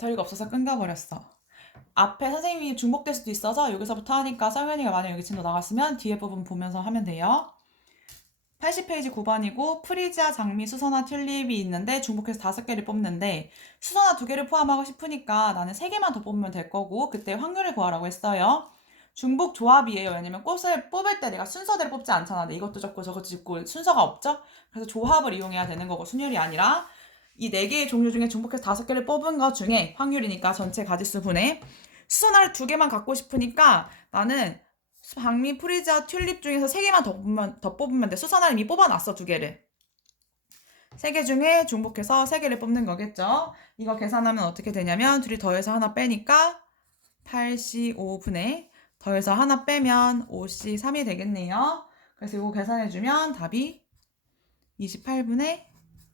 배터리가 없어서 끊겨버렸어. 앞에 선생님이 중복될 수도 있어서 여기서부터 하니까 썰면이가 만약 여기 진도 나갔으면 뒤에 부분 보면서 하면 돼요. 80페이지 9번이고 프리지아, 장미, 수선화, 튤립이 있는데 중복해서 5개를 뽑는데 수선화 2개를 포함하고 싶으니까 나는 3개만 더 뽑으면 될 거고 그때 확률을 구하라고 했어요. 중복 조합이에요. 왜냐면 꽃을 뽑을 때 내가 순서대로 뽑지 않잖아. 근데 이것도 적고 저것도 적고 순서가 없죠? 그래서 조합을 이용해야 되는 거고 순율이 아니라 이 4개의 종류 중에 중복해서 5개를 뽑은 것 중에 확률이니까 전체 가지수 분의 수선화를 2개만 갖고 싶으니까 나는 장미, 프리지아, 튤립 중에서 3개만 더 뽑으면 돼. 수선화를 이미 뽑아놨어, 2개를. 3개 중에 중복해서 3개를 뽑는 거겠죠. 이거 계산하면 어떻게 되냐면 둘이 더해서 하나 빼니까 8C5분의 더해서 하나 빼면 5C3이 되겠네요. 그래서 이거 계산해주면 답이 28분의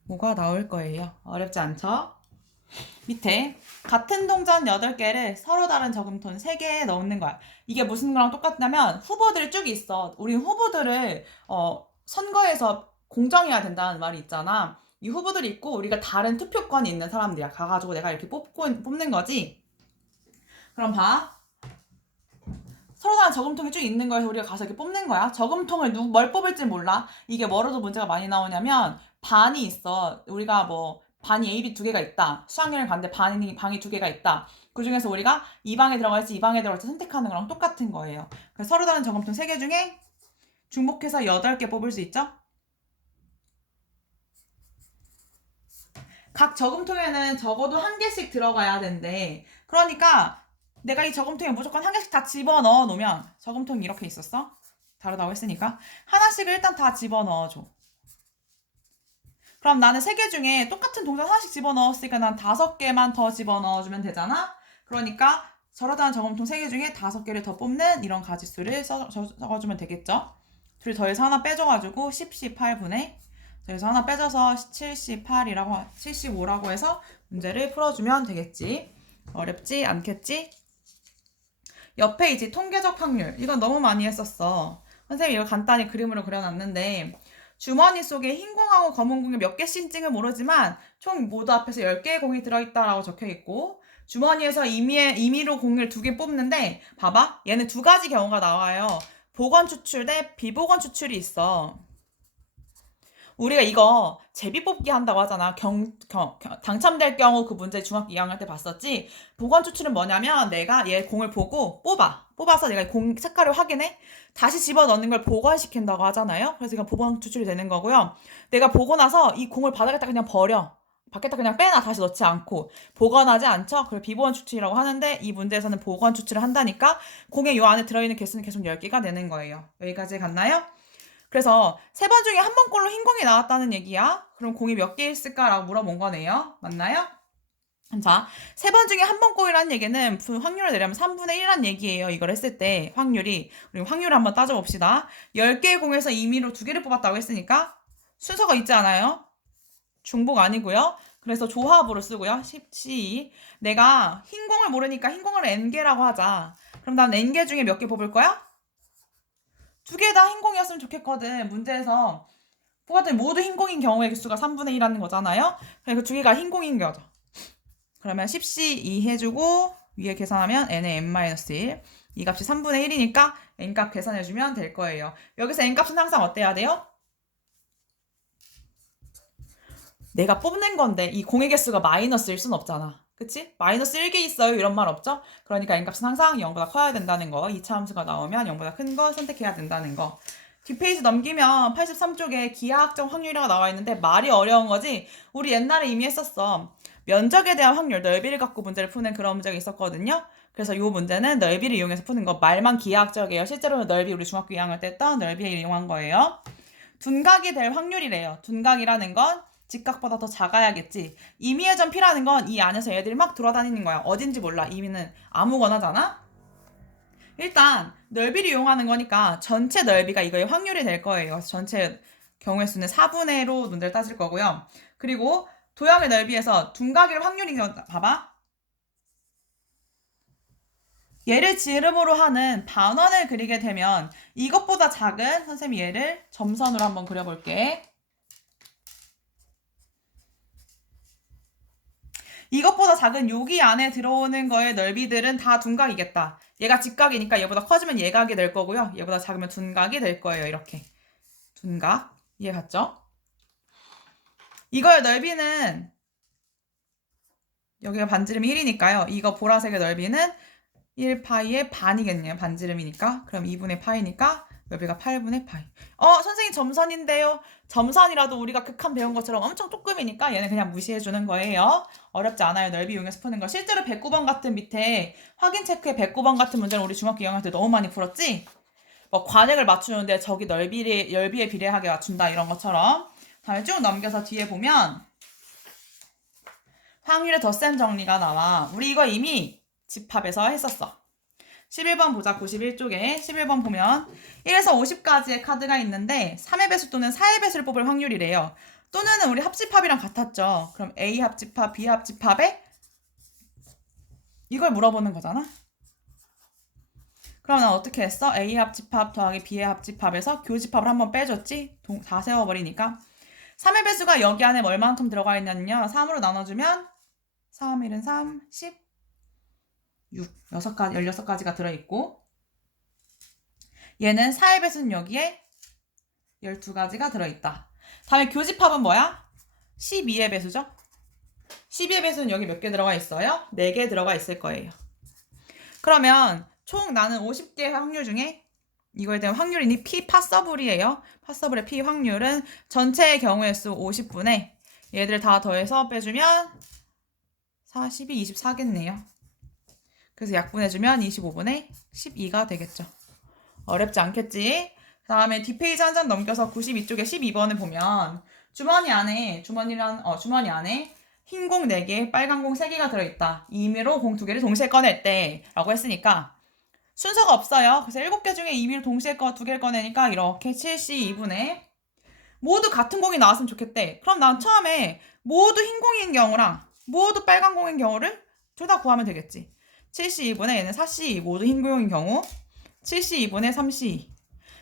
5가 나올 거예요. 어렵지 않죠? 밑에 같은 동전 8개를 서로 다른 저금통 3개에 넣는 거야. 이게 무슨 거랑 똑같냐면 후보들이 쭉 있어. 우리 후보들을 선거에서 공정해야 된다는 말이 있잖아. 이 후보들이 있고 우리가 다른 투표권이 있는 사람들이야. 가가지고 내가 이렇게 뽑는 거지. 그럼 봐. 서로 다른 저금통이 쭉 있는 거에서 우리가 가서 이렇게 뽑는 거야. 저금통을 뭘 뽑을지 몰라. 이게 뭐로도 문제가 많이 나오냐면 반이 있어. 우리가 뭐 반이 A, B 2개가 있다. 수학여행 갔는데 방이 2개가 있다. 그 중에서 우리가 이 방에 들어갈지 이 방에 들어갈지 선택하는 거랑 똑같은 거예요. 그래서 서로 다른 저금통 3개 중에 중복해서 8개 뽑을 수 있죠? 각 저금통에는 적어도 1개씩 들어가야 된대. 그러니까 내가 이 저금통에 무조건 1개씩 다 집어넣어 놓으면 저금통이 이렇게 있었어? 다르다고 했으니까 하나씩을 일단 다 집어넣어줘. 그럼 나는 3개 중에 똑같은 동전 하나씩 집어넣었으니까 난 5개만 더 집어넣어주면 되잖아? 그러니까 서로 다른 저금통 3개 중에 5개를 더 뽑는 이런 가지수를 적어주면 되겠죠? 둘이 더해서 하나 빼줘가지고 10C8분의 그래서 하나 빼줘서 75라고 해서 문제를 풀어주면 되겠지. 어렵지 않겠지? 옆에 이제 통계적 확률. 이건 너무 많이 했었어. 선생님이 이거 간단히 그림으로 그려놨는데 주머니 속에 흰 공하고 검은 공이 몇 개씩인지는 모르지만 총 모두 앞에서 10개의 공이 들어있다라고 적혀있고 주머니에서 임의로 공을 2개 뽑는데 봐봐. 얘는 2가지 경우가 나와요. 복원 추출 대 비복원 추출이 있어. 우리가 이거 제비 뽑기 한다고 하잖아. 당첨될 경우 그 문제 중학교 2학년 때 봤었지. 보관 추출은 뭐냐면 내가 얘 공을 보고 뽑아서 내가 공 색깔을 확인해. 다시 집어넣는 걸 보관시킨다고 하잖아요. 그래서 이건 보관 추출이 되는 거고요. 내가 보고 나서 이 공을 바닥에다 그냥 버려. 밖에다 그냥 빼놔. 다시 넣지 않고 보관하지 않죠. 그걸 비보관 추출이라고 하는데 이 문제에서는 보관 추출을 한다니까 공의 요 안에 들어있는 개수는 계속 10개가 되는 거예요. 여기까지 갔나요? 그래서 3번 중에 한 번꼴로 흰 공이 나왔다는 얘기야. 그럼 공이 몇 개 있을까라고 물어본 거네요. 맞나요? 자, 3번 중에 한 번꼴이라는 얘기는 확률을 내려면 3분의 1이란 얘기예요. 이걸 했을 때 확률이. 우리 확률을 한번 따져봅시다. 10개의 공에서 임의로 2개를 뽑았다고 했으니까 순서가 있지 않아요? 중복 아니고요. 그래서 조합으로 쓰고요. 10C. 내가 흰 공을 모르니까 흰 공을 N개라고 하자. 그럼 난 N개 중에 몇 개 뽑을 거야? 2개 다 흰공이었으면 좋겠거든. 문제에서 뽑았더니 모두 흰공인 경우의 개수가 3분의 1이라는 거잖아요. 그러니까 2개가 흰공인 거죠. 그러면 10C2 해주고 위에 계산하면 n의 n-1 이 값이 3분의 1이니까 n값 계산해주면 될 거예요. 여기서 n값은 항상 어때야 돼요? 내가 뽑는 건데 이 공의 개수가 마이너스일 순 없잖아. 그치? 마이너스 1개 있어요. 이런 말 없죠? 그러니까 n값은 항상 0보다 커야 된다는 거. 2차 함수가 나오면 0보다 큰 거 선택해야 된다는 거. 뒷페이지 넘기면 83쪽에 기하학적 확률이라고 나와 있는데 말이 어려운 거지. 우리 옛날에 이미 했었어. 면적에 대한 확률, 넓이를 갖고 문제를 푸는 그런 문제가 있었거든요. 그래서 이 문제는 넓이를 이용해서 푸는 거. 말만 기하학적이에요. 실제로는 넓이 우리 중학교 2학년 때 했던 넓이를 이용한 거예요. 둔각이 될 확률이래요. 둔각이라는 건 직각보다 더 작아야겠지. 임의의 점피라는 건 이 안에서 애들이 막 돌아다니는 거야. 어딘지 몰라. 임의는 아무거나잖아. 일단 넓이를 이용하는 거니까 전체 넓이가 이거의 확률이 될 거예요. 그래서 전체 경우의 수는 4분의로 문제를 따질 거고요. 그리고 도형의 넓이에서 둔각일 확률이 봐봐. 얘를 지름으로 하는 반원을 그리게 되면 이것보다 작은 선생님이 얘를 점선으로 한번 그려볼게. 이것보다 작은 여기 안에 들어오는 거의 넓이들은 다 둔각이겠다. 얘가 직각이니까 얘보다 커지면 예각이 될 거고요. 얘보다 작으면 둔각이 될 거예요. 이렇게. 둔각. 이해 갔죠? 이거의 넓이는 여기가 반지름이 1이니까요. 이거 보라색의 넓이는 1파이의 반이겠네요. 반지름이니까. 그럼 2분의 파이니까 여기가 8분의 파이. 선생님 점선인데요. 점선이라도 우리가 극한 배운 것처럼 엄청 조금이니까 얘는 그냥 무시해주는 거예요. 어렵지 않아요. 넓이 이용해서 푸는 거. 실제로 109번 같은 밑에 확인 체크에 109번 같은 문제는 우리 중학교 2학년 때 너무 많이 풀었지? 뭐 관액을 맞추는데 저기 넓이에 비례하게 맞춘다 이런 것처럼. 다음에 쭉 넘겨서 뒤에 보면 확률의 덧셈 정리가 나와. 우리 이거 이미 집합에서 했었어. 11번 보자. 91쪽에 11번 보면 1에서 50까지의 카드가 있는데 3의 배수 또는 4의 배수를 뽑을 확률이래요. 또는 우리 합집합이랑 같았죠. 그럼 A 합집합, B 합집합에 이걸 물어보는 거잖아. 그럼 난 어떻게 했어? A 합집합 더하기 B의 합집합에서 교집합을 한번 빼줬지? 다 세워버리니까. 3의 배수가 여기 안에 얼만큼 들어가 있냐면요. 3으로 나눠주면 3, 1은 3, 10, 6, 16가지가 들어있고 얘는 4의 배수는 여기에 12가지가 들어있다. 다음에 교집합은 뭐야? 12의 배수죠? 12의 배수는 여기 몇 개 들어가 있어요? 4개 들어가 있을 거예요. 그러면 총 나는 50개의 확률 중에 이거에 대한 확률이니 P 파서블이에요. 파서블의 P 확률은 전체의 경우의 수 50분의 얘들 다 더해서 빼주면 4, 12, 24겠네요. 그래서 약분해주면 25분의 12가 되겠죠. 어렵지 않겠지? 그 다음에 뒷페이지 한 장 넘겨서 92쪽에 12번을 보면 주머니 안에 흰 공 4개, 빨간 공 3개가 들어있다. 임의로 공 2개를 동시에 꺼낼 때 라고 했으니까 순서가 없어요. 그래서 7개 중에 임의로 동시에 2개를 꺼내니까 이렇게 7C2분의 모두 같은 공이 나왔으면 좋겠대. 그럼 난 처음에 모두 흰 공인 경우랑 모두 빨간 공인 경우를 둘 다 구하면 되겠지. 7C2분의 얘는 4C2 모두 흰 공인 경우 7C2분의 3C2.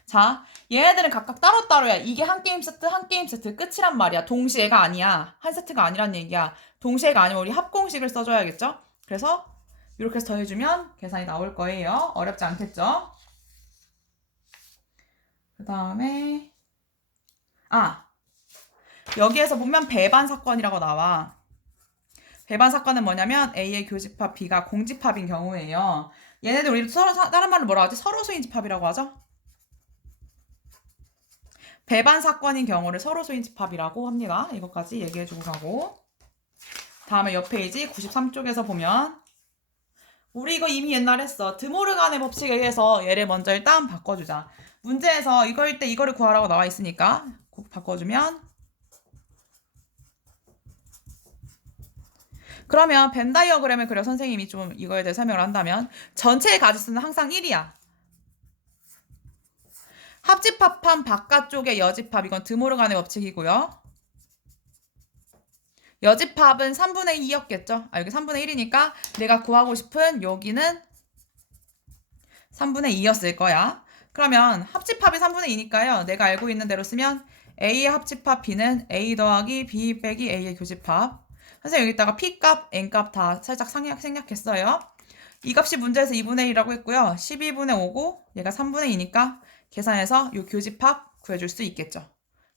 자, 얘네들은 각각 따로따로야. 이게 한 게임 세트 끝이란 말이야. 동시에가 아니야. 한 세트가 아니란 얘기야. 동시에가 아니면 우리 합공식을 써줘야겠죠? 그래서 이렇게 해서 더해주면 계산이 나올 거예요. 어렵지 않겠죠? 그 다음에 여기에서 보면 배반 사건이라고 나와. 배반 사건은 뭐냐면 A의 교집합, B가 공집합인 경우예요. 얘네들 우리 서로 다른 말로 뭐라고 하지? 서로 수인 집합이라고 하죠? 배반 사건인 경우를 서로 수인 집합이라고 합니다. 이것까지 얘기해주고 가고. 다음에 옆 페이지 93쪽에서 보면 우리 이거 이미 옛날에 했어. 드모르간의 법칙에 의해서 얘를 먼저 일단 바꿔주자. 문제에서 이거일 때 이거를 구하라고 나와 있으니까 바꿔주면 그러면 벤 다이어그램을 그려 선생님이 좀 이거에 대해 설명을 한다면 전체의 가지수는 항상 1이야. 합집합한 바깥쪽의 여집합 이건 드모르간의 법칙이고요. 여집합은 3분의 2였겠죠? 여기 3분의 1이니까 내가 구하고 싶은 여기는 3분의 2였을 거야. 그러면 합집합이 3분의 2니까요. 내가 알고 있는 대로 쓰면 A의 합집합 B는 A 더하기 B 빼기 A의 교집합. 선생님 여기다가 P값, N값 다 살짝 생략했어요. 이 값이 문제에서 2분의 1이라고 했고요. 12분의 5고 얘가 3분의 2니까 계산해서 이 교집합 구해줄 수 있겠죠.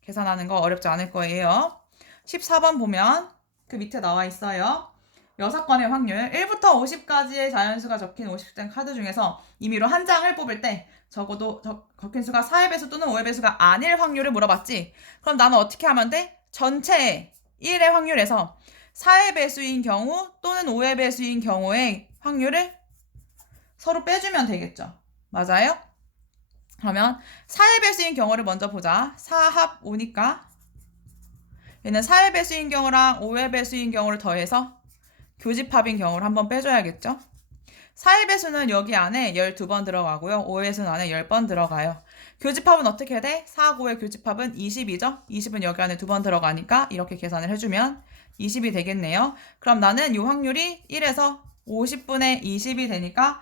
계산하는 거 어렵지 않을 거예요. 14번 보면 그 밑에 나와 있어요. 6건의 확률 1부터 50까지의 자연수가 적힌 50장 카드 중에서 임의로 한 장을 뽑을 때 적어도 적힌 수가 4의 배수 또는 5의 배수가 아닐 확률을 물어봤지. 그럼 나는 어떻게 하면 돼? 전체 1의 확률에서 4의 배수인 경우 또는 5의 배수인 경우의 확률을 서로 빼주면 되겠죠. 맞아요? 그러면 4의 배수인 경우를 먼저 보자. 4합 5니까 얘는 4의 배수인 경우랑 5의 배수인 경우를 더해서 교집합인 경우를 한번 빼줘야겠죠. 4의 배수는 여기 안에 12번 들어가고요. 5의 배수는 안에 10번 들어가요. 교집합은 어떻게 돼? 4, 5의 교집합은 20이죠. 20은 여기 안에 2번 들어가니까 이렇게 계산을 해주면 20이 되겠네요. 그럼 나는 이 확률이 1에서 50분의 20이 되니까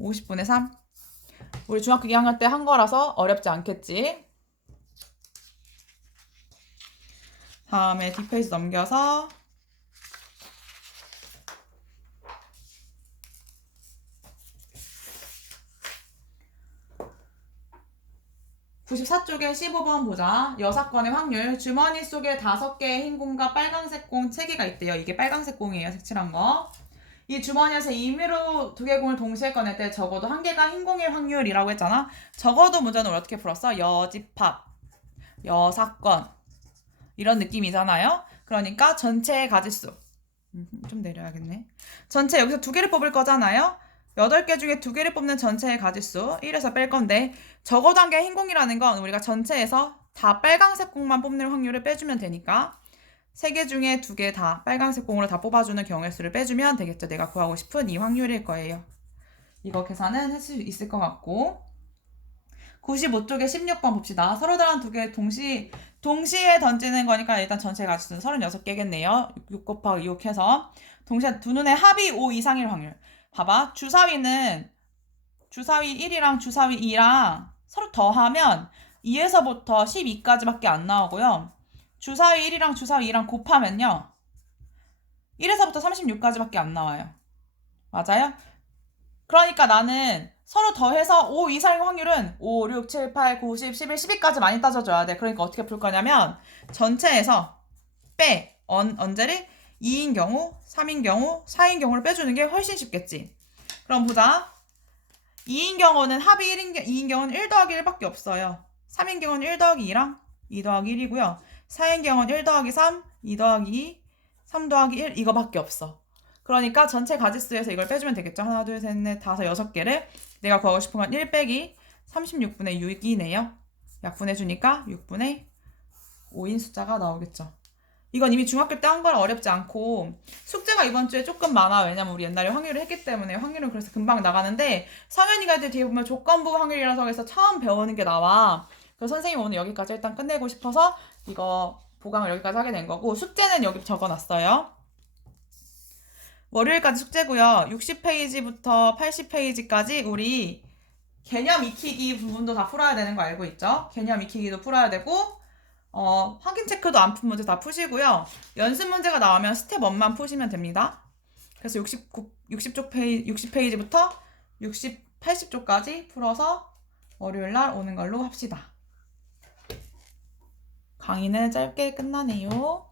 50분의 3. 우리 중학교 2학년 때 한 거라서 어렵지 않겠지. 다음에 뒷페이지 넘겨서 94쪽에 15번 보자. 여사건의 확률. 주머니 속에 5개의 흰 공과 빨간색 공 3개가 있대요. 이게 빨간색 공이에요. 색칠한 거. 이 주머니에서 임의로 2개 공을 동시에 꺼낼 때 적어도 1개가 흰 공일 확률이라고 했잖아. 적어도 문제는 어떻게 풀었어? 여집합, 여사건 이런 느낌이잖아요. 그러니까 전체의 가지수. 좀 내려야겠네. 전체 여기서 2개를 뽑을 거잖아요. 8개 중에 2개를 뽑는 전체의 가지수 1에서 뺄 건데 적어도 1개 흰 공이라는 건 우리가 전체에서 다 빨간색 공만 뽑는 확률을 빼주면 되니까 3개 중에 2개 다 빨간색 공으로 다 뽑아주는 경우의 수를 빼주면 되겠죠. 내가 구하고 싶은 이 확률일 거예요. 이거 계산은 할 수 있을 것 같고 95쪽에 16번 봅시다. 서로 다른 2개 동시에 던지는 거니까 일단 전체 가지수는 36개겠네요. 6 곱하기 6 해서 동시에 두 눈의 합이 5 이상일 확률. 봐봐. 주사위 1이랑 주사위 2랑 서로 더하면 2에서부터 12까지밖에 안 나오고요. 주사위 1이랑 주사위 2랑 곱하면요. 1에서부터 36까지밖에 안 나와요. 맞아요? 그러니까 나는 서로 더해서 5 이상의 확률은 5, 6, 7, 8, 9, 10, 11, 12까지 많이 따져줘야 돼. 그러니까 어떻게 풀 거냐면 전체에서 언제를? 2인 경우, 3인 경우, 4인 경우를 빼주는 게 훨씬 쉽겠지. 그럼 보자. 2인 경우는 합이 2인 경우는 1 더하기 1밖에 없어요. 3인 경우는 1 더하기 2랑 2 더하기 1이고요. 4인 경우는 1 더하기 3, 2 더하기 2, 3 더하기 1 이거밖에 없어. 그러니까 전체 가지수에서 이걸 빼주면 되겠죠. 하나, 둘, 셋, 넷, 다섯, 6개를. 내가 구하고 싶은 건 1 빼기 36분의 6이네요. 약분해주니까 6분의 5인 숫자가 나오겠죠. 이건 이미 중학교 때 한 거라 어렵지 않고 숙제가 이번 주에 조금 많아. 왜냐면 우리 옛날에 확률을 했기 때문에 확률은 그래서 금방 나가는데 성현이가 이제 뒤에 보면 조건부 확률이라서 해서 처음 배우는 게 나와. 그래서 선생님 오늘 여기까지 일단 끝내고 싶어서 이거 보강을 여기까지 하게 된 거고 숙제는 여기 적어놨어요. 월요일까지 숙제고요. 60페이지부터 80페이지까지 우리 개념 익히기 부분도 다 풀어야 되는 거 알고 있죠? 개념 익히기도 풀어야 되고 확인 체크도 안 푼 문제 다 푸시고요. 연습 문제가 나오면 스텝 1만 푸시면 됩니다. 그래서 60페이지부터 80쪽까지 풀어서 월요일날 오는 걸로 합시다. 강의는 짧게 끝나네요.